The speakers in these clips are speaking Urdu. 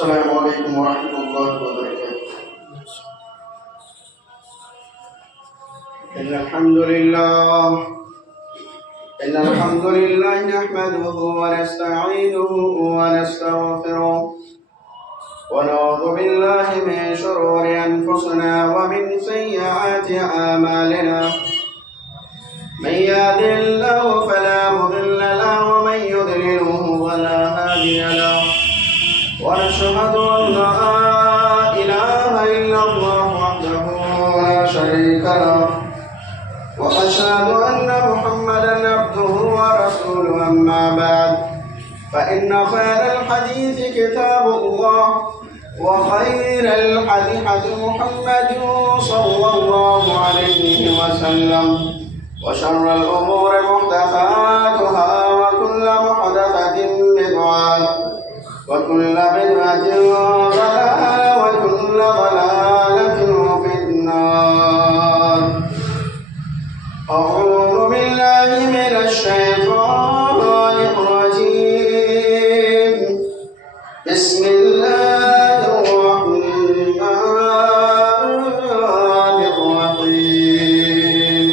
السلام عليكم ورحمة الله وبركاته. إن الحمد لله نحمده ونستعينه ونستغفره ونعوذ بالله من شرور أنفسنا ومن سيئات أعمالنا. من يهده الله فلا مضل له ومن يضلله فلا هادي له. ونشهد أن لا إله إلا الله وحده لا شريك له وأشهد أن محمدا عبده ورسوله. أما بعد فإن خير الحديث كتاب الله وخير الحديث محمد صلى الله عليه وسلم وشر الأمور محدثاتها وكل محدثة بدعة وكل بدعة ضلالة وكل ضلالة في النار. أعوذ بالله من الشيطان الرجيم. بسم الله الرحمن الرحيم.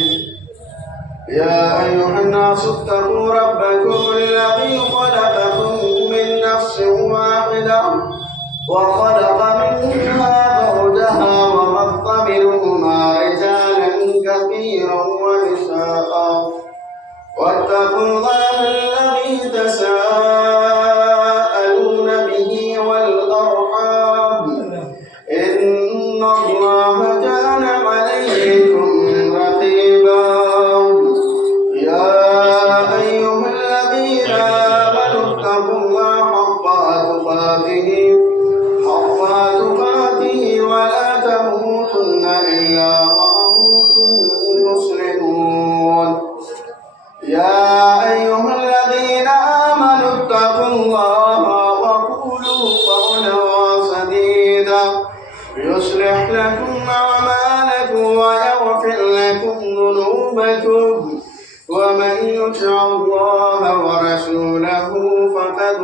يا أيها الناس اتقوا ربكم الذي خلقكم من نفس واحدة وخلق منها زوجها وبث منهما رجالا كثيرا ونساء واتقوا الله الذي تساءلون به والأرحام إن الله كان عليكم رقيبا. يا أيها الذين آمنوا اتقوا الله حق تقاته ولا تموتن إلا وأنتم مسلمون. يا أيها الذين آمنوا اتقوا الله وقولوا قولا سديدا يصلح لكم أعمالكم ويغفر لكم ذنوبكم ومن يطع الله ورسوله فقد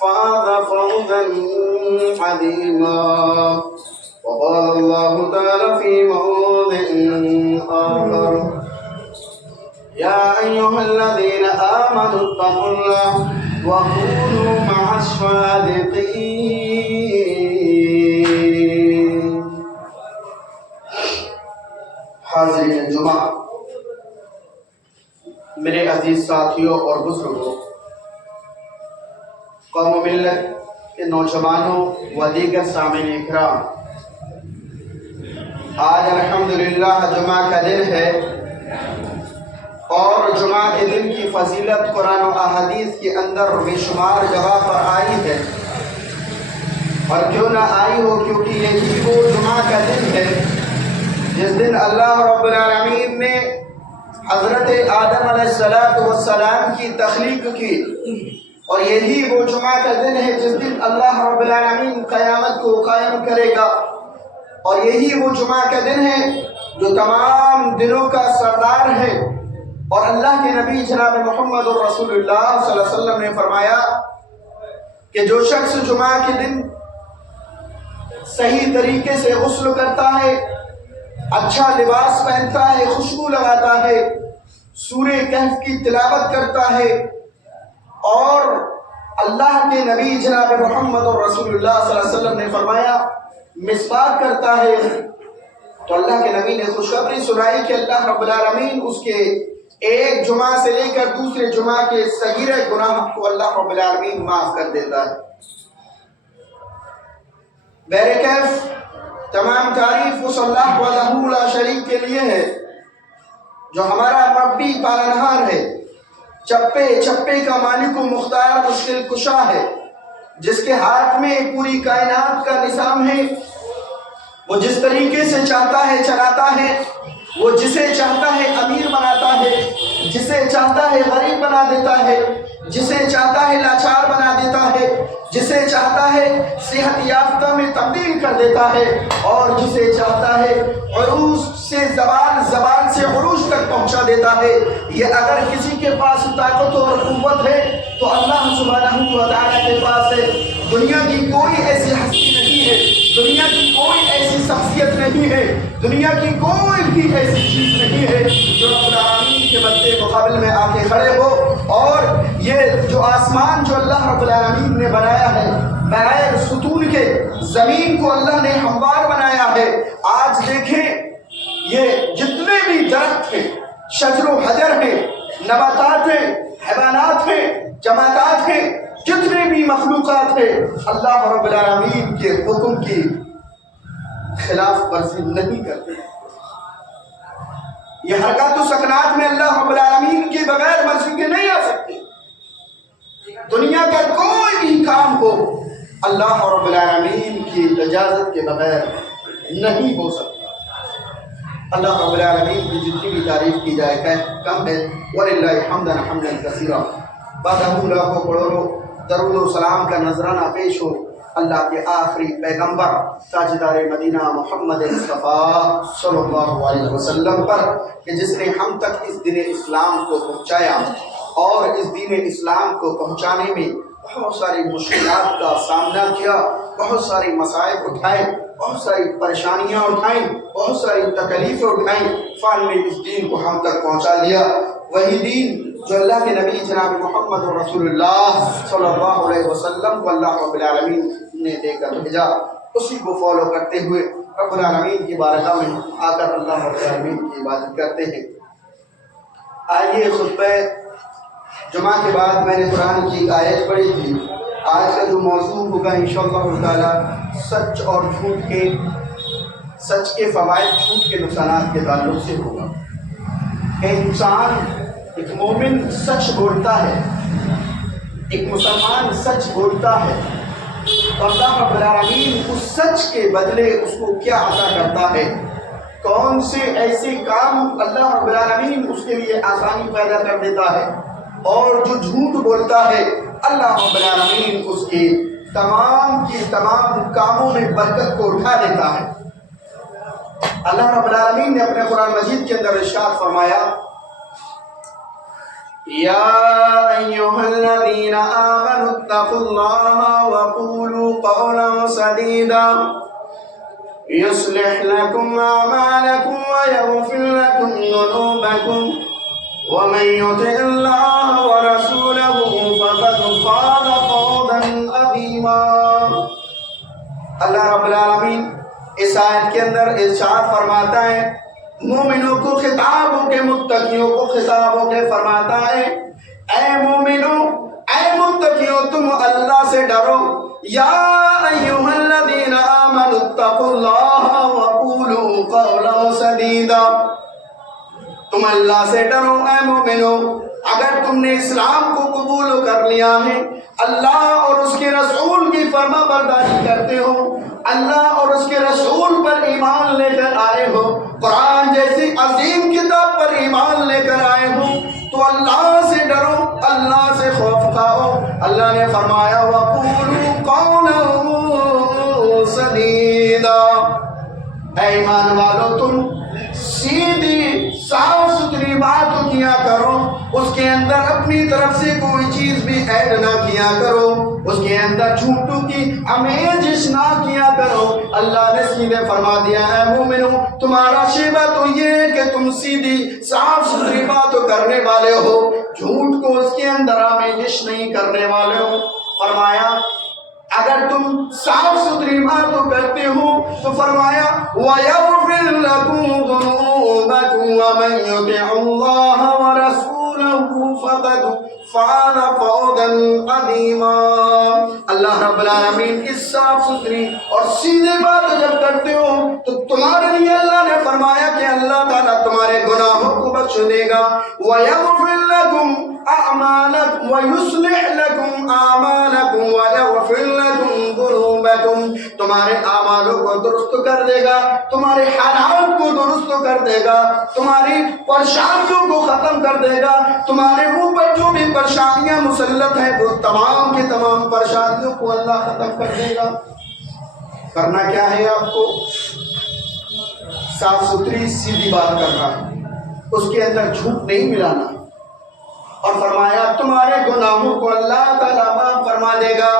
فاز فوزا عظيما. وقال الله تعالى في موضع آخر: يا أيها الذين آمنوا اتقوا الله وكونوا مع الصادقين. حاضرین جمعہ، میرے عزیز ساتھیوں اور بزرگوں، قوم و ملت کے نوجوانوں و دیگر سامعین اکرام، آج الحمدللہ جمعہ کا دن ہے اور جمعہ کے دن کی فضیلت قرآن و احادیث کے اندر بے شمار جگہ پر آئی ہے. اور کیوں نہ آئی ہو، کیونکہ یہی وہ جمعہ کا دن ہے جس دن اللہ رب العالمین نے حضرت آدم علیہ السلام کی تخلیق کی. اور یہی وہ جمعہ کا دن ہے جس دن اللہ رب العالمین قیامت کو قائم کرے گا. اور یہی وہ جمعہ کا دن ہے جو تمام دنوں کا سردار ہے. اور اللہ کے نبی جناب محمد رسول اللہ صلی اللہ علیہ وسلم نے فرمایا کہ جو شخص جمعہ کے دن صحیح طریقے سے غسل کرتا ہے، اچھا لباس پہنتا ہے، خوشبو لگاتا ہے، سورہ کہف کی تلاوت کرتا ہے اور اللہ کے نبی جناب محمد رسول اللہ صلی اللہ علیہ وسلم نے فرمایا مسواک کرتا ہے، تو اللہ کے نبی نے خوشخبری سنائی کہ اللہ رب العالمین اس کے ایک جمعہ سے لے کر دوسرے جمعہ کے صغیرہ گناہ کو اللہ رب العالمین معاف کر دیتا ہے. بہرکیف تمام تعریف اس اللہ وحدہ لا شریک کے لیے ہے جو ہمارا ربی پالنہار ہے، چپے چپے کا مالک و مختار مشکل کشا ہے، جس کے ہاتھ میں پوری کائنات کا نظام ہے. وہ جس طریقے سے چاہتا ہے چلاتا ہے، وہ جسے چاہتا ہے امیر بناتا ہے، جسے چاہتا ہے غریب بنا دیتا ہے، جسے چاہتا ہے لاچار بنا دیتا ہے، جسے چاہتا ہے صحت یافتہ میں تبدیل کر دیتا ہے، اور جسے چاہتا ہے عروج سے زبان سے عروج تک پہنچا دیتا ہے. یہ اگر کسی کے پاس طاقت اور قوت ہے تو اللہ سبحانہ و تعالیٰ کے پاس ہے. دنیا کی کوئی ایسی نہیں ہے، دنیا کی کوئی بھی ایسی چیز نہیں ہے جو رب العالمین کے مد مقابل میں آ کے کھڑے ہو۔ اور یہ جو آسمان جو اللہ رب العالمین نے بنایا ہے بغیر ستون کے، زمین کو اللہ نے ہموار بنایا ہے۔ آج دیکھیں یہ جتنے بھی درخت ہیں، شجر و حجر ہیں، نباتات ہیں، حیوانات ہیں، جمادات ہیں، جتنے بھی مخلوقات ہیں، اللہ رب العالمین کے حکم کی خلاف ورزی نہیں کرتے۔ یہ حرکات و سکنات میں اللہ رب العالمین کے بغیر مرضی کے نہیں آ سکتے۔ دنیا کا کوئی بھی کام ہو اللہ رب العالمین کی اجازت کے بغیر نہیں ہو سکتا۔ اللہ رب العالمین کی جتنی بھی تعریف کی جائے کم ہے۔ وَلِلَّهِ حَمْدًا حَمْدًا كَثِيرًا۔ بعد لاکھوں کروڑوں درود و سلام کا نذرانہ پیش ہو اللہ کے آخری پیغمبر تاجدار مدینہ محمد مصطفیٰ صلی اللہ علیہ وسلم پر، کہ جس نے ہم تک اس دین اسلام کو پہنچایا اور اس دین اسلام کو پہنچانے میں بہت ساری مشکلات کا سامنا کیا، بہت ساری مصائب اٹھائے، بہت ساری پریشانیاں اٹھائیں، بہت ساری تکلیفیں اٹھائیں، فان نے اس دین کو ہم تک پہنچا لیا۔ وہی دین جو اللہ کے نبی جناب محمد رسول اللہ صلی اللہ علیہ وسلم کو اللہ رب العالمین نے دے کر بھیجا، اسی کو فالو کرتے ہوئے رب العالمین کی بارگاہ میں آ کر اللہ رب العالمین کی عبادت کرتے ہیں۔ آئیے خطبہ جمعہ کے بعد میں نے قرآن کی آیت پڑھی تھی۔ آج کا جو موضوع ہوگا انشاءاللہ تعالی سچ اور جھوٹ کے، سچ کے فوائد، جھوٹ کے نقصانات کے تعلق سے ہوگا۔ انسان، ایک مومن سچ بولتا ہے، ایک مسلمان سچ بولتا ہے، اور اللہ رب العالمین اس سچ کے بدلے اس کو کیا عطا کرتا ہے، کون سے ایسے کام اللہ رب العالمین اس کے لیے آسانی پیدا کر دیتا ہے، اور جو جھوٹ بولتا ہے اللہ رب العالمین اس کے تمام کی تمام کاموں میں برکت کو اٹھا دیتا ہے۔ اللہ رب العالمین نے اپنے قرآن مجید کے اندر ارشاد فرمایا، یا ایھا الذین آمنوا اتقوا اللہ وقولوا قولا سدیدا یصلح لکم اعمالکم ویغفر لکم ذنوبکم ومن يطع الله ورسوله فقد فاز فوزا عظيما۔ اللہ رب العالمین اس آیت کے اندر ارشاد فرماتا ہے، مومنوں کو خطاب ہو کے متقیوں کو خطاب ہو کے فرماتا ہے، اے مومنوں، اے متقیوں، تم اللہ سے ڈرو۔ یا ایھا الذین آمنوا اتقوا اللہ وقولوا قولا سدیدا، تم اللہ سے ڈرو اے مومنو۔ اگر تم نے اسلام کو قبول کر لیا ہے، اللہ اور اس کے رسول کی فرما برداری کرتے ہو، اللہ اور اس کے رسول پر ایمان لے کر آئے ہو، قرآن جیسی عظیم کتاب پر ایمان لے کر آئے ہو، تو اللہ سے ڈرو، اللہ سے خوف کھاؤ۔ اللہ نے فرمایا وَقُولُوا قَوْلًا سَدِيدًا، اے ایمان والو تم سیدھی صاف ستھری بات کیا کرو، اس کے اندر اپنی طرف سے کوئی چیز بھی ایڈ نہ کیا کرو، اس کے اندر جھوٹوں کی آمیزش نہ کیا کرو۔ اللہ نے سیدھے فرما دیا ہے مومنو، تمہارا شیبہ تو یہ ہے کہ تم سیدھی صاف ستھری بات کرنے والے ہو، جھوٹ کو اس کے اندر آمیزش نہیں کرنے والے ہو۔ فرمایا اگر تم صاف ستھری بات کرتے ہو تو فرمایا وَيَغْفِرْ لَكُمْ ذُنُوبَكُمْ وَمَنْ يُطِعِ اللَّهَ وَرَسُولَهُ فَقَدْ فَازَ فَوْزًا عَظِيمًا۔ اللہ رب العالمین اس صاف ستھری اور سیدھے بات جب کرتے ہو تو تمہارے لیے اللہ نے فرمایا کہ اللہ تعالیٰ تمہارے گناہوں کو بخش دے گا۔ وَيَغْفِرْ لَكُمْ أَعْمَالَكُمْ وَيُصْلِحْ لَكُمْ أَعْمَالَكُمْ وَيَغْفِرْ لَكُمْ ذُنُوبَكُمْ، تمہارے اعمالوں کو درست کر دے گا، تمہارے حالات کو درست کر دے گا، تمہاری پریشانیوں کو ختم کر دے گا، تمہارے اوپر جو بھی پریشانیاں مسلط ہیں وہ تمام کے تمام پریشانیوں کو اللہ ختم کر دے گا۔ کرنا کیا ہے آپ کو؟ صاف ستھری سیدھی بات کرنا، اس کے اندر جھوٹ نہیں ملانا، اور فرمایا تمہارے گناہوں کو اللہ تعالیٰ معاف فرما دے گا۔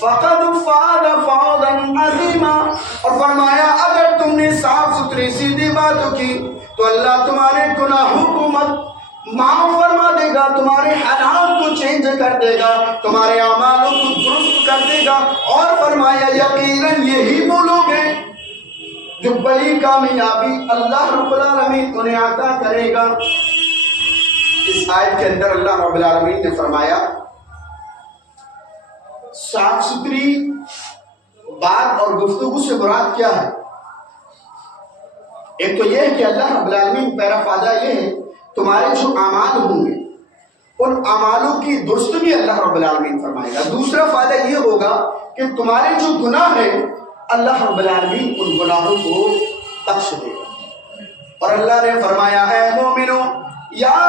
فقد فاز فوزا عظیما، اور فرمایا اگر تم نے صاف ستھری سیدھی باتوں کی تو اللہ تمہارے گناہوں کو معاف فرما دے گا، تمہارے حالات کو چینج کر دے گا، تمہارے اعمالوں کو درست کر دے گا، اور فرمایا یقیناً یہی وہ لوگ ہیں جو بڑی کامیابی اللہ رب العالمین انہیں عطا کرے گا۔ اس آیت کے اندر اللہ رب العالمین نے فرمایا صاف ستھری بات اور گفتگو سے مراد کیا ہے؟ ایک تو یہ ہے کہ اللہ رب العالمین پہلا فائدہ یہ ہے تمہارے جو اعمال ہوں گے ان اعمالوں کی درستگی اللہ رب العالمین فرمائے گا۔ دوسرا فائدہ یہ ہوگا کہ تمہارے جو گناہ ہیں اللہ رب العالمین ان گناہوں کو بخش دے گا۔ اور اللہ نے فرمایا اے مومنو یا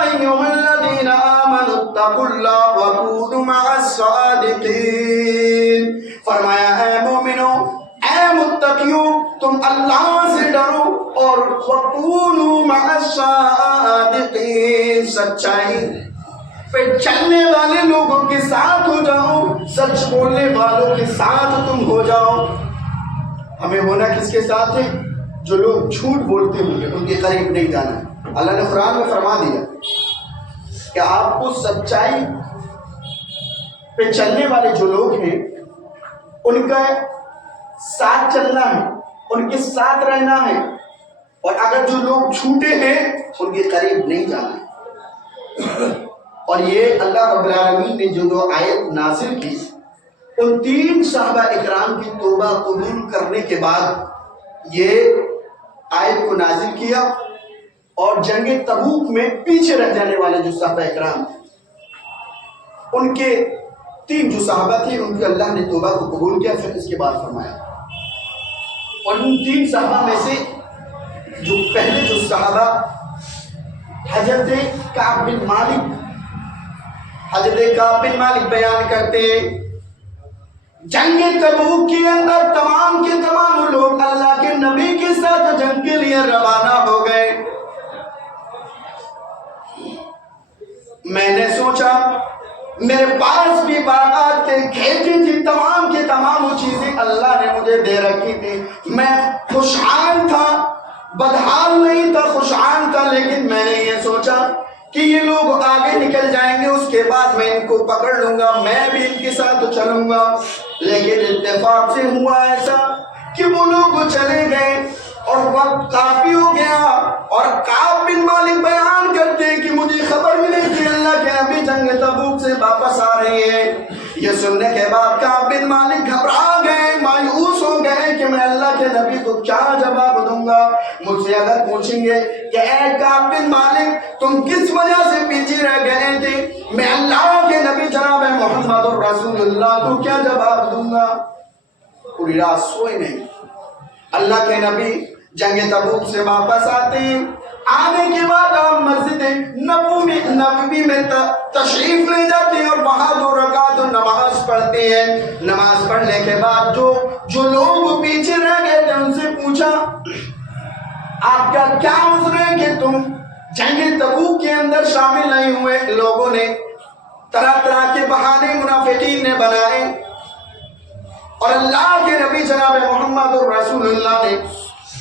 ایھا الذین آمنوا اتقوا اللہ وکونوا مع الصادقین، فرمایا اے مومنو، اے متقیوں، تم اللہ سے ڈرو اور وکونوا مع الصادقین، سچائی پہ چلنے والے لوگوں کے ساتھ ہو جاؤ، سچ بولنے والوں کے ساتھ تم ہو جاؤ۔ ہمیں ہونا کس کے ساتھ ہے؟ جو لوگ جھوٹ بولتے ہوں گے ان کے قریب نہیں جانا۔ اللہ نے قرآن میں فرما دیا کہ آپ کو سچائی پہ چلنے والے جو لوگ ہیں ان کا ساتھ چلنا ہے، ان کے ساتھ رہنا ہے، اور اگر جو لوگ جھوٹے ہیں ان کے قریب نہیں جانا ہے۔ اور یہ اللہ رب العالمین نے جو آیت نازل کی ان 3 صحابہ اکرام کی توبہ قبول کرنے کے بعد یہ آیت کو نازل کیا، اور جنگ تبوک میں پیچھے رہ جانے والے جو صحابہ اکرام تھے ان کے 3 جو صحابہ تھے ان کی اللہ نے توبہ کو قبول کیا، پھر اس کے بعد فرمایا۔ اور ان 3 صحابہ میں سے جو پہلے جو صحابہ حضرت کعب بن مالک بیان کرتے ہیں جنگ تبوک کے اندر تمام کے تمام لوگ اللہ کے نبی کے ساتھ جنگ کے لیے روانہ ہو گئے۔ میں نے سوچا میرے پاس بھی باغات تھے، کھیتی تھی، تمام کے تمام وہ چیزیں اللہ نے مجھے دے رکھی تھی، میں خوشحال تھا، بدحال نہیں تھا، خوشحال تھا، لیکن میں نے یہ سوچا کہ یہ لوگ آگے نکل جائیں گے، اس کے بعد میں ان کو پکڑ لوں گا، میں بھی ان کے ساتھ چلوں گا۔ لیکن اتفاق سے ہوا ایسا کہ وہ لوگ چلے گئے اور وقت کافی ہو گیا، اور کعب بن مالک بیان کرتے کہ مجھے خبر ملی کہ اللہ کے نبی جنگ تبوک سے واپس آ رہے ہیں۔ یہ سننے کے بعد کعب بن مالک گھبرا گئے، مایوس ہو گئے کہ میں اللہ کے نبی کو کیا جواب دوں گا۔ مجھ سے اگر پوچھیں گے کہ اے کعب بن مالک تم کس وجہ سے پیچھے رہ گئے تھے، میں اللہ کے نبی جناب محمد رسول اللہ کو کیا جواب دوں گا؟ پوری رات سوئے نہیں۔ اللہ کے نبی جنگ تبوک سے واپس آتے ہیں، آنے کے بعد آپ مسجد نبوی میں تشریف لے جاتے ہیں اور وہاں 2 رکعت نماز پڑھتے ہیں۔ نماز پڑھنے کے بعد جو لوگ پیچھے رہ گئے تھے ان سے پوچھا آپ کا کیا عذر ہے کہ تم جنگ تبوک کے اندر شامل نہیں ہوئے؟ لوگوں نے طرح طرح کے بہانے منافقین نے بنائے، اور اللہ کے نبی جناب محمد رسول اللہ نے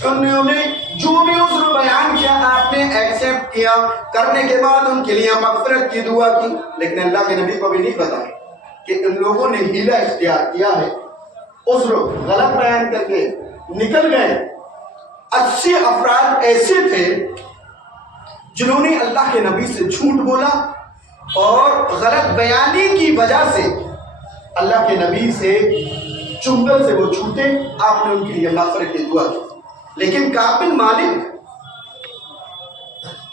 انہیں جو بھی عذر بیان کیا آپ نے ایکسپٹ کیا، کرنے کے بعد ان کے لیے مغفرت کی دعا کی۔ لیکن اللہ کے نبی کو بھی نہیں پتا کہ ان لوگوں نے ہیلہ اختیار کیا ہے، عذر غلط بیان کر کے نکل گئے۔ 80 افراد ایسے تھے جنہوں نے اللہ کے نبی سے جھوٹ بولا اور غلط بیانی کی وجہ سے اللہ کے نبی سے چنگل سے وہ چھوٹے، آپ نے ان کے لیے مغفرت کی دعا کی۔ لیکن کعب بن مالک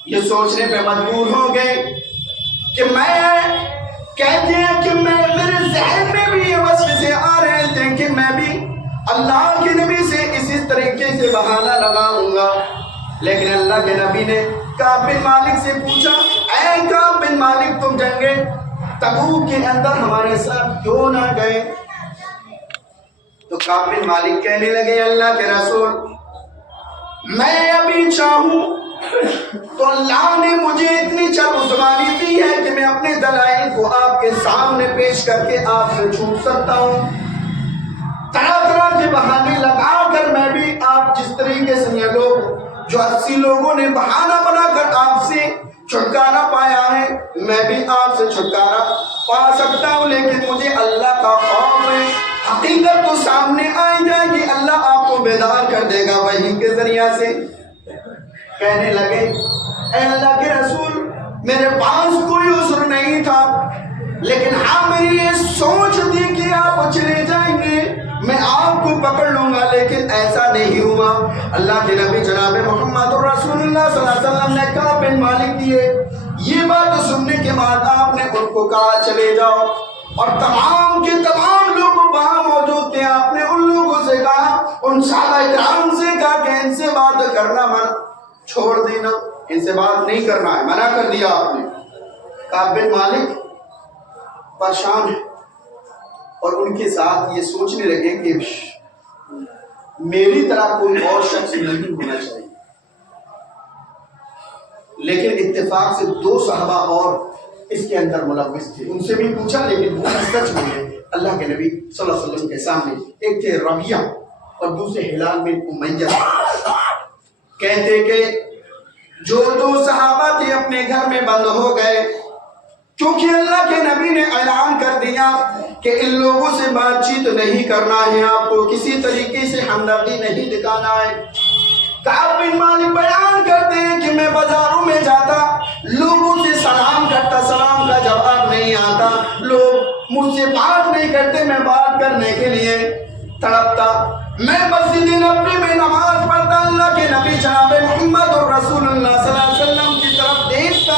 یہ سوچنے پہ مجبور ہو گئے کہ میں کہتے ہیں کہ میرے ذہن میں بھی یہ وسوسے آ رہے تھے کہ میں بھی اللہ کے نبی سے اسی طریقے سے بہانہ لگاؤں گا۔ لیکن اللہ کے نبی نے کعب بن مالک سے پوچھا اے کعب بن مالک تم جنگ تبوک کے اندر ہمارے ساتھ کیوں نہ گئے؟ تو کعب بن مالک کہنے لگے اللہ کے رسول میں ابھی چاہوں تو اللہ نے مجھے اتنی چرب زبانی دی ہے کہ میں اپنے دلائل کو آپ کے سامنے پیش کر کے آپ سے چھوٹ سکتا ہوں. طرح طرح کے بہانے لگا کر میں بھی آپ جس طریقے سے یہ لوگ جو 80 لوگوں نے بہانہ بنا کر آپ سے چھٹکارا پایا ہے میں بھی آپ سے چھٹکارا پا سکتا ہوں. لیکن مجھے اللہ کا خوف ہے. حقیقت تو سامنے آئی جائے گی, اللہ آپ کو بیدار کر دے گا وحی کے ذریعہ سے. کہنے لگے اے اللہ کے رسول میرے پاس کوئی عذر نہیں تھا, لیکن ہاں میری یہ سوچ تھی کہ آپ چلے جائیں گے میں آپ کو پکڑ لوں گا, لیکن ایسا نہیں ہوا. اللہ کے نبی جناب محمد رسول اللہ صلی اللہ علیہ وسلم نے کعب بن مالک دیے. یہ بات سننے کے بعد آپ نے ان کو کہا چلے جاؤ, اور تمام کے تمام لوگ وہاں موجود تھے. آپ نے ان لوگوں سے کہا, ان صحابہ کرام سے کہا کہ ان سے بات کرنا چھوڑ دینا, ان سے بات نہیں کرنا ہے, منع کر دیا آپ نے. کعب بن مالک پریشان ہے اور ان کے ساتھ یہ سوچنے لگے کہ میری طرح کوئی اور شخص نہیں ہونا چاہیے. لیکن اتفاق سے 2 صحابہ اور اس کے اندر ملوث تھے. ان سے بھی پوچھا لیکن وہ سچ بولے اللہ کے نبی صلی اللہ علیہ وسلم کے سامنے. ایک تھے ربیعہ اور دوسرے ہلال بن امیہ. کہتے کہ جو 2 صحابہ تھے اپنے گھر میں بند ہو گئے, کیونکہ اللہ کے نبی نے اعلان کر دیا کہ ان لوگوں سے بات چیت نہیں کرنا ہے, آپ کو کسی طریقے سے ہمدردی نہیں دکھانا ہے. کعب بن مالک بیان کرتے ہیں کہ میں بازاروں میں جاتا, لوگوں سے سلام کرتا, سلام کا جواب نہیں آتا, لوگ مجھ سے بات نہیں کرتے, میں بات کرنے کے لیے تڑپتا. میں مسجد نبوی میں نماز پڑھتا, اللہ کے نبی جناب محمد اور رسول اللہ صلی اللہ علیہ وسلم کی طرف دیکھتا,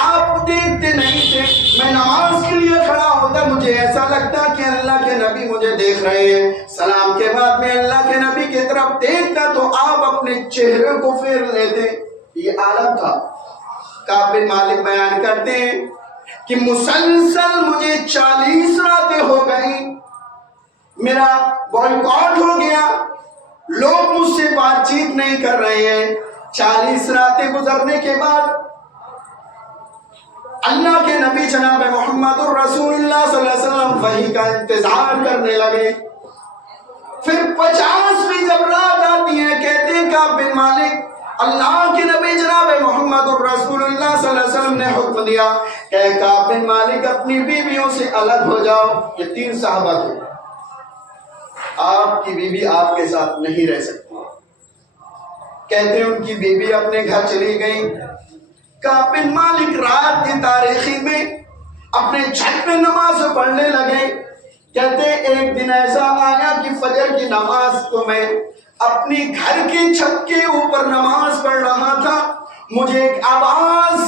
آپ دیکھتے نہیں تھے. میں نماز کے لیے کھڑا ہوتا, مجھے ایسا لگتا کہ اللہ کے نبی مجھے دیکھ رہے ہیں. سلام کے بعد میں اللہ کے نبی کی طرف دیکھتا تو آپ اپنے چہرے کو پھیر لیتے. یہ عالم تھا. کعب بن مالک بیان کرتے ہیں کہ مسلسل مجھے 40 راتیں ہو گئی, میرا بائیکاٹ ہو گیا, لوگ مجھ سے بات چیت نہیں کر رہے ہیں. 40 راتیں گزرنے کے بعد اللہ کے نبی جناب محمد الرسول اللہ صلی اللہ علیہ وسلم وحی کا انتظار کرنے لگے. پھر 50ویں جب رات آتی ہے, کہتے ہیں کعب بن مالک اللہ کے نبی جناب محمد الرسول اللہ صلی اللہ علیہ وسلم نے حکم دیا کہ کعب بن مالک اپنی بیویوں سے الگ ہو جاؤ. یہ 3 صحابہ تھے. آپ کی بیوی آپ کے ساتھ نہیں رہ سکتی. کہتے ہیں ان کی بیوی اپنے گھر چلی گئی. کعب بن مالک رات کی تاریخی میں اپنے چھت میں نماز پڑھنے لگے. کہتے ایک دن ایسا آیا کہ فجر کی نماز کو میں اپنی گھر کے چھت کے اوپر نماز پڑھ رہا تھا. مجھے ایک آواز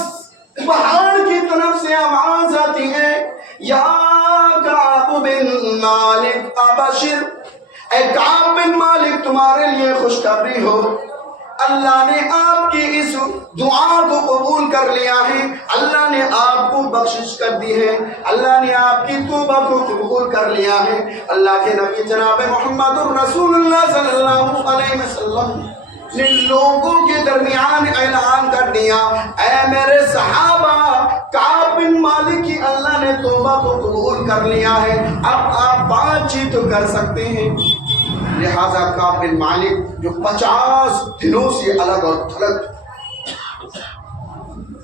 پہاڑ کی طرف سے آواز آتی ہے, یا کعب بن مالک ابشر, اے کعب بن مالک تمہارے لیے خوشخبری ہو, اللہ نے آپ کی اس دعا کو قبول کر لیا ہے, اللہ نے آپ کو بخشش کر دی ہے, اللہ نے آپ کی توبہ کو قبول کر لیا ہے. اللہ کے نبی جناب محمد الرسول اللہ صلی اللہ علیہ وسلم نے لوگوں کے درمیان اعلان کر دیا, اے میرے صحابہ کعب بن مالک کی اللہ نے توبہ کو قبول کر لیا ہے, اب آپ بات چیت کر سکتے ہیں. لہذا کعب بن مالک جو 50 دنوں سے الگ اور تھلگ,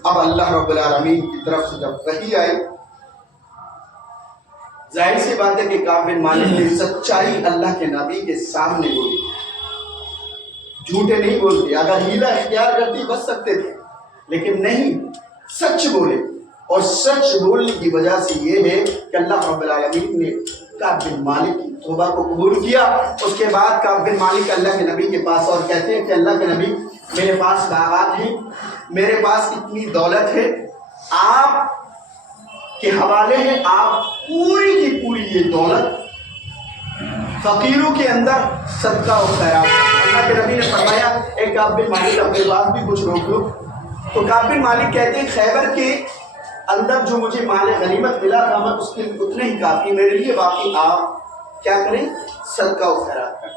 اب اللہ رب العالمین کی طرف سے جب وحی آئی, ظاہر سی بات ہے کہ کعب بن مالک نے سچائی اللہ کے نبی کے سامنے بولی, جھوٹے نہیں بولتے. اگر ہیلا اختیار کرتی بچ سکتے تھے, لیکن نہیں, سچ بولے. اور سچ بولنے کی وجہ سے یہ ہے کہ اللہ رب العالمین نے کعب بن مالک کی توبہ کو قبول کیا. اس کے بعد کعب بن مالک اللہ کے نبی کے پاس اور کہتے ہیں کہ اللہ کے نبی میرے پاس باغات ہیں, میرے پاس اتنی دولت ہے, آپ کے حوالے ہے, آپ پوری کی پوری یہ دولت فقیروں کے اندر صدقہ و خیرات. اللہ کے نبی نے فرمایا ایک کعب بن مالک اپنے پاس بھی کچھ روک لو. تو کعب بن مالک کہتے ہیں خیبر کے اندر جو مجھے مال غنیمت ملا تھا میں اس کے اتنے ہی کافی میرے لیے, باقی آپ کیا کریں, صدقہ و خیرات کریں.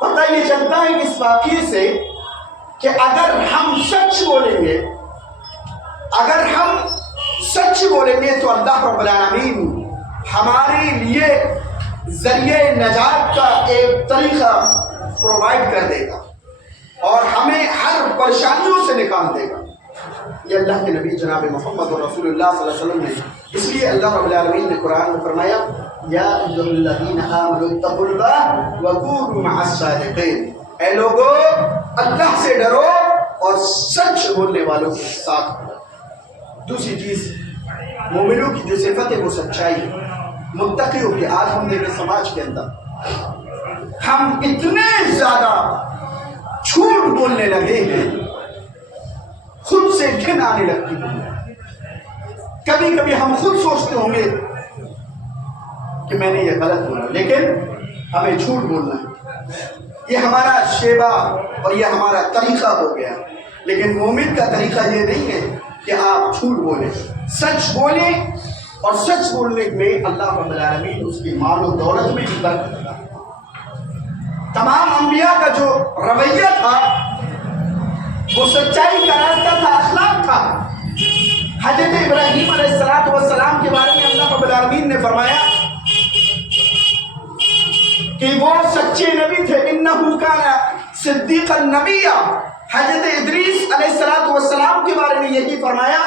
پتہ یہ چلتا ہے اس واقعے سے کہ اگر ہم سچ بولیں گے, اگر ہم سچ بولیں تو اللہ رب العالمین ہمارے لیے ذریعہ نجات کا ایک طریقہ پرووائڈ کر دے گا اور ہمیں ہر پریشانیوں سے نکال دے گا۔ یہ اللہ کے نبی جناب محمد رسول اللہ صلی اللہ علیہ وسلم نے، اس لیے اللہ رب العالمین نے قرآن میں فرمایا یا ایھا الذین آمنوا اتقوا اللہ وکونوا مع الصادقین، اے لوگو اللہ سے ڈرو اور سچ بولنے والوں کے ساتھ رہو۔ دوسری چیز مومنوں کی جو صفت ہے وہ سچائی ہے، متقیوں کی۔ آج ہم دیکھیں سماج کے اندر ہم اتنے زیادہ جھوٹ بولنے لگے ہیں، خود سے گھن آنے لگتی ہے۔ کبھی کبھی ہم خود سوچتے ہوں گے کہ میں نے یہ غلط بولا، لیکن ہمیں جھوٹ بولنا ہے، یہ ہمارا شیبہ اور یہ ہمارا طریقہ ہو گیا۔ لیکن مومن کا طریقہ یہ نہیں ہے کہ آپ جھوٹ بولیں، سچ بولیں، اور سچ بولنے میں اللہ رب العالمین اس کی مال و دولت میں بھی برکت دیتا ہے۔ تمام انبیاء کا جو رویہ تھا وہ سچائی کا راستہ تھا، اخلاق تھا۔ حضرت ابراہیم علیہ السلام کے بارے میں اللہ رب العالمین نے فرمایا کہ وہ سچے نبی تھے، انہ کان صدیقا نبیا۔ حضرت ادریس علیہ السلام کے بارے میں یہی فرمایا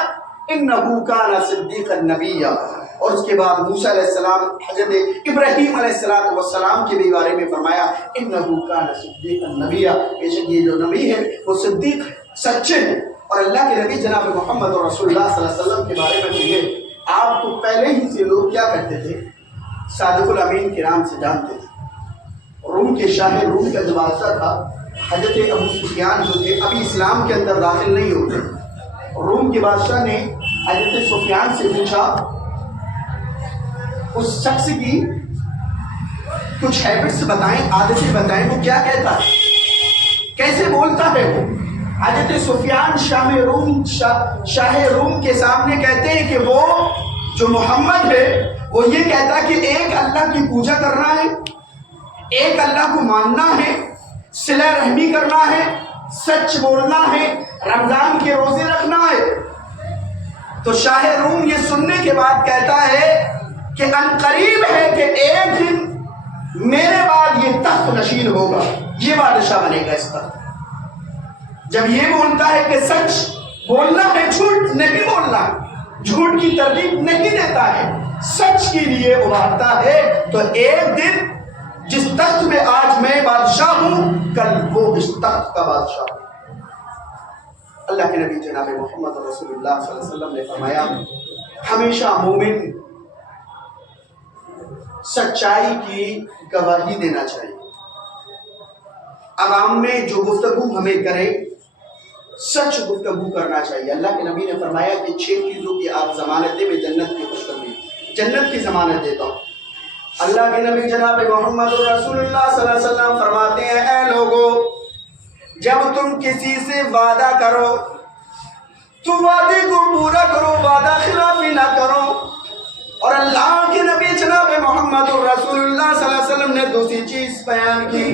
انہ کان صدیقا نبیا۔ اور اس کے بعد موسیٰ علیہ السلام، حضرت ابراہیم علیہ السلام کے بھی بارے میں فرمایا انہ کان صدیقا نبیا، بے شک یہ جو نبی ہے وہ صدیق سچے ہیں۔ اور اللہ کے نبی جناب محمد رسول اللہ صلی اللہ علیہ وسلم کے بارے میں کہیے، آپ کو پہلے ہی سے لوگ کیا کرتے تھے؟ صادق الامین کے نام سے جانتے تھے۔ روم کے شاہ روم کا جو بادشاہ تھا حضرت ابو سفیان جو تھے، ابھی اسلام کے اندر داخل نہیں ہوتے۔ روم کے بادشاہ نے حضرت سفیان سے پوچھا، اس شخص کی کچھ ہیبٹس بتائیں، عادتیں بتائیں، وہ کیا کہتا ہے، کیسے بولتا ہے وہ۔ حضرت سفیان شاہ روم کے سامنے کہتے ہیں کہ وہ جو محمد ہے وہ یہ کہتا ہے کہ ایک اللہ کی پوجا کرنا ہے، ایک اللہ کو ماننا ہے، صلہ رحمی کرنا ہے، سچ بولنا ہے، رمضان کے روزے رکھنا ہے۔ تو شاہ روم یہ سننے کے بعد کہتا ہے کہ ان قریب ہے کہ ایک دن میرے بعد یہ تخت نشین ہوگا، یہ بادشاہ بنے گا اس تخت۔ جب یہ بولتا ہے کہ سچ بولنا ہے، جھوٹ نہیں بولنا، جھوٹ کی ترغیب نہیں دیتا ہے، سچ کے لیے ابھارتا ہے، تو ایک دن جس تخت میں آج میں بادشاہ ہوں، کل وہ اس تخت کا بادشاہ ہوں۔ اللہ کے نبی جناب محمد رسول اللہ صلی اللہ علیہ وسلم نے فرمایا ہمیشہ مومن سچائی کی گواہی دینا چاہیے۔ عوام میں جو گفتگو ہمیں کرے سچ گفتگو کرنا چاہیے۔ اللہ کے نبی نے فرمایا کہ 6 چیزوں کی آپ ضمانت دیں، میں جنت کی خوشخبری، جنت کی ضمانت دیتا ہوں۔ اللہ کے نبی جناب محمد رسول اللہ صلی اللہ علیہ وسلم فرماتے ہیں اے لوگو، جب تم کسی سے وعدہ کرو تو وعدے کو پورا کرو، وعدہ خلافی نہ کرو۔ اور اللہ کے نبی جناب محمد رسول اللہ صلی اللہ علیہ وسلم نے دوسری چیز بیان کی،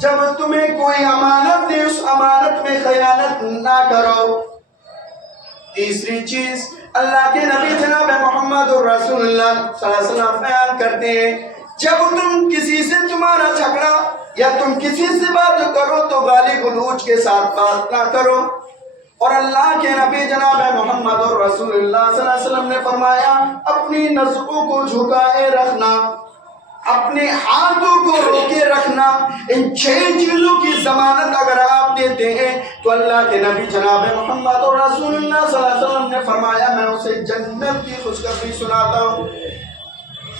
جب تمہیں کوئی امانت دے اس امانت میں خیانت نہ کرو۔ تیسری چیز اللہ کے نبی جناب محمد رسول اللہ صلی اللہ علیہ وسلم بیان کرتے ہیں، جب تم کسی سے تمہارا جھگڑا یا تم کسی سے بات کرو تو گالی گلوچ کے ساتھ بات نہ کرو۔ اور اللہ کے نبی جناب محمد رسول اللہ صلی اللہ علیہ وسلم نے فرمایا اپنی نظروں کو جھکائے رکھنا، اپنے ہاتھوں کو روکے رکھنا۔ ان 6 چیزوں کی ضمانت اگر آپ دیتے ہیں تو اللہ کے نبی جناب محمد اور رسول اللہ صلی اللہ علیہ وسلم نے فرمایا میں اسے جنت کی خوشخبری سناتا ہوں۔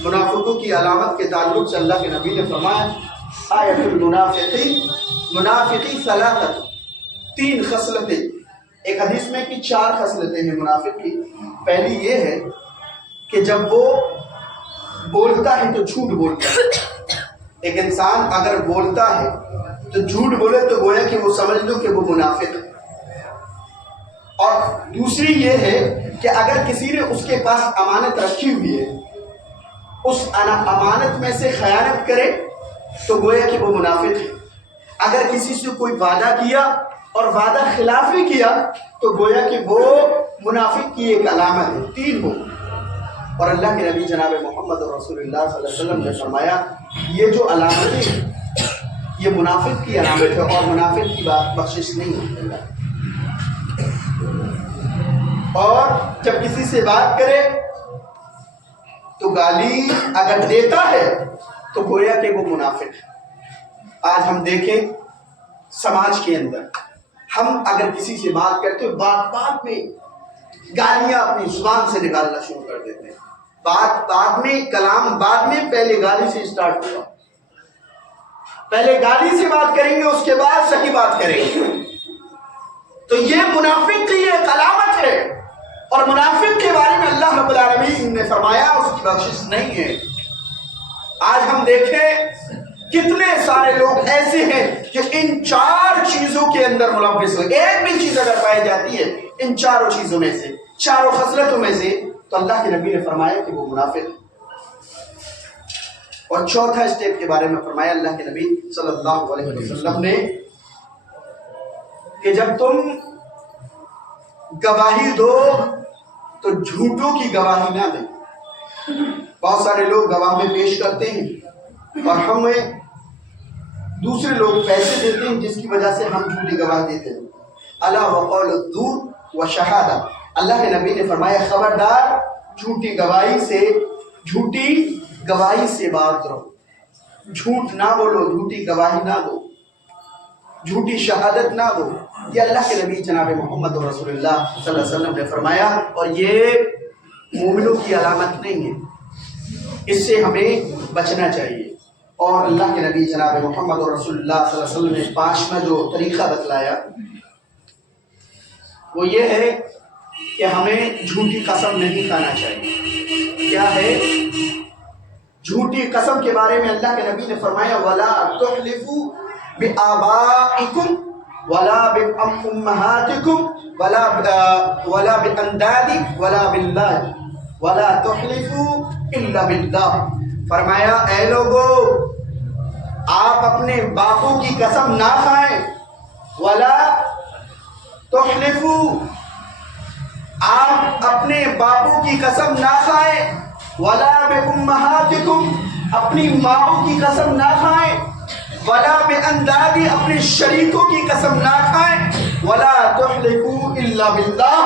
منافقوں کی علامت کے تعلق سے اللہ کے نبی نے فرمایا آیت المنافقین، منافقی ثلاثۃ، 3 خصلتیں۔ ایک حدیث میں کہ 4 خصلتیں ہیں منافق کی۔ پہلی یہ ہے کہ جب وہ بولتا ہے تو جھوٹ بولتا ہے۔ ایک انسان اگر بولتا ہے تو جھوٹ بولے تو گویا کہ وہ سمجھ لو کہ وہ منافق ہے۔ اور دوسری یہ ہے کہ اگر کسی نے اس کے پاس امانت رکھی ہوئی ہے، اس امانت میں سے خیانت کرے تو گویا کہ وہ منافق ہے۔ اگر کسی سے کوئی وعدہ کیا اور وعدہ خلافی کیا تو گویا کہ وہ منافق کی ایک علامت ہے۔ 3 ہو۔ اور اللہ کے نبی جناب محمد رسول اللہ صلی اللہ علیہ وسلم نے فرمایا یہ جو علامتیں یہ منافق کی علامت ہے اور منافق کی بات بخشش نہیں ہوتی. اور جب کسی سے بات کرے تو گالی اگر دیتا ہے تو گویا کہ وہ منافق ہے. آج ہم دیکھیں سماج کے اندر ہم اگر کسی سے بات کرتے ہیں بات میں گالیاں اپنی زبان سے نکالنا شروع کر دیتے ہیں. بات میں کلام بعد میں پہلے گالی سے اسٹارٹ ہوگا. پہلے گالی سے بات کریں گے اس کے بعد صحیح بات کریں گے. تو یہ منافق کی ایک علامت ہے اور منافق کے بارے میں اللہ رب العالمین نے فرمایا اس کی بخشش نہیں ہے. آج ہم دیکھیں کتنے سارے لوگ ایسے ہیں کہ ان 4 چیزوں کے اندر ملوث ہو. ایک بھی چیز اگر پائی جاتی ہے ان 4 چیزوں میں سے 4 خصلتوں میں سے تو اللہ کے نبی نے فرمایا کہ وہ منافق ہے. اور چوتھا اسٹیپ کے بارے میں فرمایا اللہ کے نبی صلی اللہ علیہ وسلم نے کہ جب تم گواہی دو تو جھوٹوں کی گواہی نہ دیں. بہت سارے لوگ گواہ میں پیش کرتے ہیں اور ہمیں دوسرے لوگ پیسے دیتے ہیں جس کی وجہ سے ہم جھوٹی گواہ دیتے ہیں. الا وقول الزور وشہادہ. اللہ کے نبی نے فرمایا خبردار جھوٹی گواہی سے بات کرو. جھوٹ نہ بولو, جھوٹی گواہی نہ دو, جھوٹی شہادت نہ دو. یہ اللہ کے نبی جناب محمد رسول اللہ صلی اللہ علیہ وسلم نے فرمایا اور یہ مومنوں کی علامت نہیں ہے. اس سے ہمیں بچنا چاہیے. اور اللہ کے نبی جناب محمد رسول اللہ صلی اللہ علیہ وسلم نے 5واں جو طریقہ بتلایا وہ یہ ہے کہ ہمیں جھوٹی قسم نہیں کھانا چاہیے. کیا ہے جھوٹی قسم کے بارے میں اللہ کے نبی نے فرمایا وَلَا تُحْلِفُوا بِآبَائِكُمْ وَلَا بِأُمَّهَاتِكُمْ وَلَا بِأَنْدَادِ وَلَا بِاللَّهِ وَلَا تُحْلِفُوا إِلَّا بِاللَّهِ. فرمایا اے لوگو آپ اپنے باپوں کی قسم نہ کھائیں. وَلَا تُحْلِفُوا آپ اپنے باپوں کی قسم نہ کھائیں. وَلَا بِأُمَّهَاتِكُمْ اپنی ماؤں کی قسم نہ کھائیں. وَلَا بِأَنْدَادِ اپنے شریکوں کی قسم نہ کھائیں. وَلَا تُحْلِفُوا إِلَّا بِاللَّهِ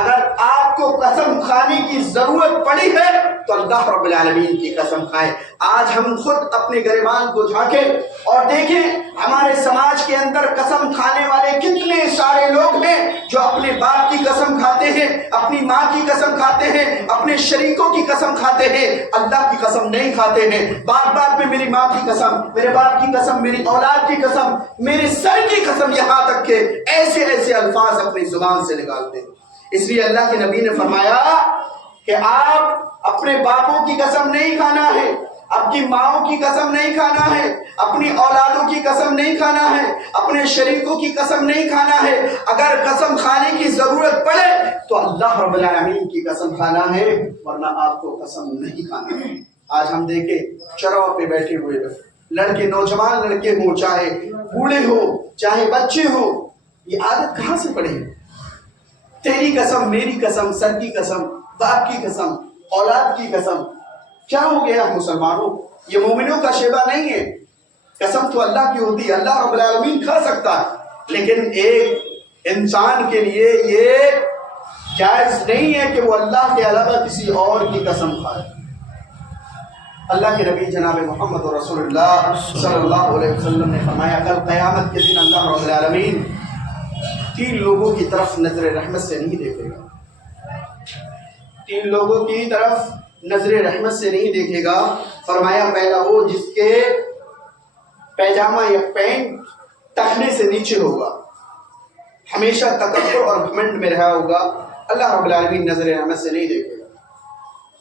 اگر آپ کو قسم کھانے کی ضرورت پڑی ہے تو اللہ رب العالمین کی قسم کھائیں. آج ہم خود اپنے گریبان کو جھانکیں اور دیکھیں ہمارے سماج کے اندر قسم کھانے والے کتنے سارے لوگ ہیں جو اپنے باپ کی قسم کھاتے ہیں, اپنی ماں کی قسم کھاتے ہیں, اپنے شریکوں کی قسم کھاتے ہیں, اللہ کی قسم نہیں کھاتے ہیں. بات بات میں میری ماں کی قسم, میرے باپ کی قسم, میری اولاد کی قسم, میرے سر کی قسم, یہاں تک کہ ایسے الفاظ اپنی زبان سے نکالتے ہیں. اس لیے اللہ کے نبی نے فرمایا کہ آپ اپنے باپوں کی قسم نہیں کھانا ہے, اپنی ماؤں کی قسم نہیں کھانا ہے, اپنی اولادوں کی قسم نہیں کھانا ہے, اپنے شریکوں کی قسم نہیں کھانا ہے. اگر قسم کھانے کی ضرورت پڑے تو اللہ رب العالمین کی قسم کھانا ہے, ورنہ آپ کو قسم نہیں کھانا ہے. آج ہم دیکھیں چراغ پہ بیٹھے ہوئے لڑکے, نوجوان لڑکے ہوں, چاہے بوڑھے ہوں, چاہے بچے ہوں, یہ عادت کہاں سے پڑی ہے؟ تیری قسم, میری قسم, سر کی قسم, باپ کی قسم, اولاد کی قسم. کیا ہو گیا مسلمانوں؟ یہ مومنوں کا شیبہ نہیں ہے. قسم تو اللہ کی ہوتی ہے, اللہ رب العالمین کھا سکتا ہے, لیکن ایک انسان کے لیے یہ جائز نہیں ہے کہ وہ اللہ کے علاوہ کسی اور کی قسم کھائے. اللہ کے نبی جناب محمد رسول اللہ صلی اللہ علیہ وسلم نے فرمایا کل قیامت کے دن اللہ رب العالمین 3 لوگوں کی طرف نظر رحمت سے نہیں دیکھے گا. 3 لوگوں کی طرف نظر رحمت سے نہیں دیکھے گا. فرمایا پہلا وہ جس کے پیجامہ یا پینٹ ٹخنے سے نیچے ہوگا, ہمیشہ تکبر اور گھمنڈ میں رہا ہوگا, اللہ رب العالمین نظر رحمت سے نہیں دیکھے گا.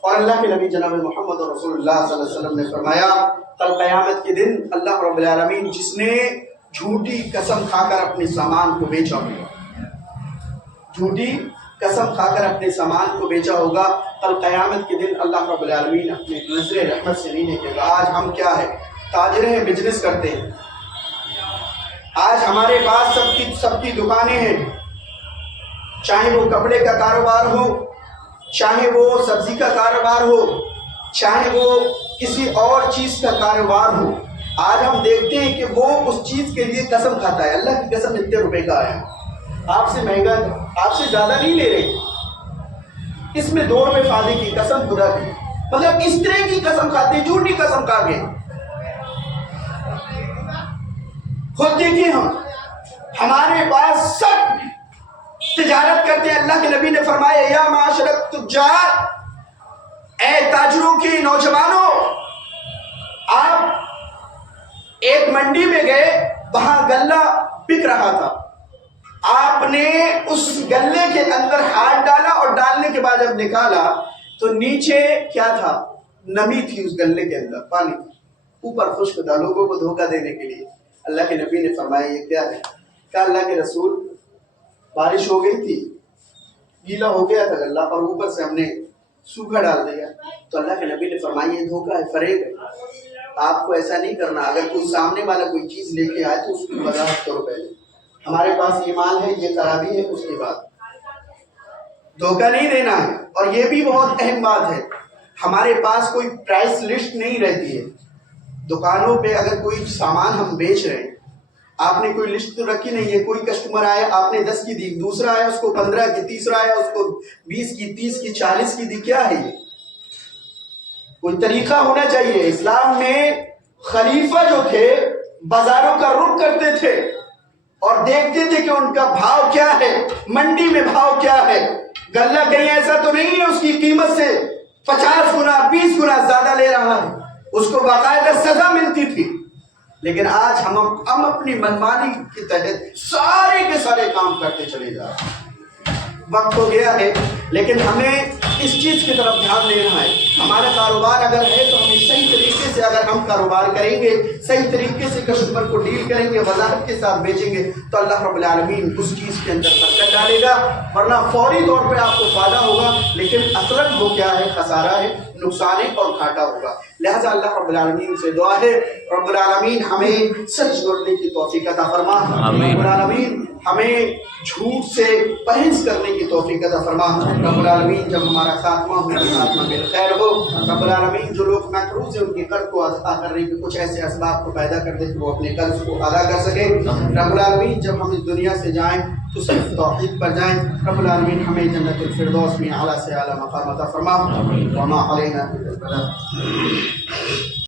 اور اللہ کے نبی جناب محمد رسول اللہ صلی اللہ علیہ وسلم نے فرمایا کل قیامت کے دن اللہ رب العالمین جس نے جھوٹی قسم کھا کر اپنے سامان کو بیچا ہوگا, جھوٹی قسم کھا کر اپنے سامان کو بیچا ہوگا, کل قیامت کے دن اللہ رب العالمین اپنے نظر رحمت سے نہیں دیکھے گا. آج ہم کیا ہے, تاجر ہیں, بزنس کرتے ہیں. آج ہمارے پاس سب کی دکانیں ہیں, چاہے وہ کپڑے کا کاروبار ہو, چاہے وہ سبزی کا کاروبار ہو، چاہے وہ کسی اور چیز کا کاروبار ہو، آج ہم دیکھتے ہیں کہ وہ اس چیز کے لیے قسم کھاتا ہے، اللہ کی قسم اتنے روپے کا آیا، آپ سے مہنگا، آپ سے زیادہ نہیں لے رہے، اس میں 2 روپے فائدے کی قسم خدا کی، مطلب اس طرح کی قسم کھاتے ہیں، جھوٹی قسم کھا کے۔ خود دیکھیں ہمارے پاس سب تجارت کرتے ہیں، اللہ کے نبی نے فرمایا یا معاشر التجار، اے تاجروں کی نوجوانوں، آپ ایک منڈی میں گئے، وہاں غلہ بک رہا تھا، آپ نے اس غلے کے اندر ہاتھ ڈالا اور ڈالنے کے بعد جب نکالا تو نیچے کیا تھا؟ نمی تھی اس غلے کے اندر، پانی، اوپر خشک تھا، لوگوں کو دھوکہ دینے کے لیے۔ اللہ کے نبی نے فرمایا یہ کیا ہے؟ کہا اللہ کے رسول بارش ہو گئی تھی، گیلا ہو گیا تھا غلہ اور اوپر سے ہم نے سوکھا ڈال دیا، تو اللہ کے نبی نے فرمایا یہ دھوکہ ہے، فریب ہے، آپ کو ایسا نہیں کرنا، اگر کوئی سامنے والا کوئی چیز لے کے آئے تو اس کی وضاحت کرو پہلے، ہمارے پاس یہ مال ہے، یہ خرابی ہے، اس کے بعد دھوکہ نہیں دینا ہے۔ اور یہ بھی بہت اہم بات ہے، ہمارے پاس کوئی پرائس لسٹ نہیں رہتی ہے، دکانوں پہ اگر کوئی سامان ہم بیچ رہے ہیں، آپ نے کوئی لسٹ تو رکھی نہیں ہے، کوئی کسٹمر آیا آپ نے 10 کی دی، دوسرا آیا اس کو 15 کی، تیسرا آیا اس کو 20 کی، 30 کی، 40 کی دی، کیا ہے یہ؟ کوئی طریقہ ہونا چاہیے۔ اسلام میں خلیفہ جو تھے بازاروں کا رخ کرتے تھے اور دیکھتے تھے کہ ان کا بھاؤ کیا ہے، منڈی میں بھاؤ کیا ہے، غلہ کہیں ایسا تو نہیں ہے اس کی قیمت سے 50 گنا 20 گنا زیادہ لے رہا ہے، اس کو باقاعدہ سزا ملتی تھی۔ لیکن آج ہم اپنی منمانی کے تحت سارے کے سارے کام کرتے چلے جا رہے ہیں۔ وقت ہو گیا ہے لیکن ہمیں اس چیز کی طرف دھیان دینا ہے، ہمارا کاروبار اگر ہے تو ہمیں صحیح طریقے سے اگر ہم کاروبار کریں گے، صحیح طریقے سے کسٹمر کو ڈیل کریں گے، وضاحت کے ساتھ بیچیں گے تو اللہ رب العالمین اس چیز کے اندر برکت ڈالے گا، ورنہ فوری طور پہ آپ کو فائدہ ہوگا لیکن اصلاً وہ کیا ہے؟ خسارہ ہے، نقصان ہے اور گھاٹا ہوگا۔ لہذا اللہ رب العالمین سے دعا ہے رب العالمین ہمیں سچ بولنے کی توفیق عطا فرما، رب العالمین ہمیں جھوٹ سے پرہیز کرنے کی توفیق عطا فرما، رب العالمین جب ہمارا خاتمہ ہو خاتمہ بالخیر ہو، رب العالمین جو لوگ مقروض ہیں ان کے قرض کو ادا کرنے کے کچھ ایسے اسباب کو پیدا کر دے کہ وہ اپنے قرض کو ادا کر سکے، رب العالمین جب ہم اس دنیا سے جائیں تو صرف توحید پر جائیں، رب العالمین ہمیں جنت الفردوس میں اعلیٰ سے اعلیٰ مقام عطا فرما، وما علینا الا البلاغ۔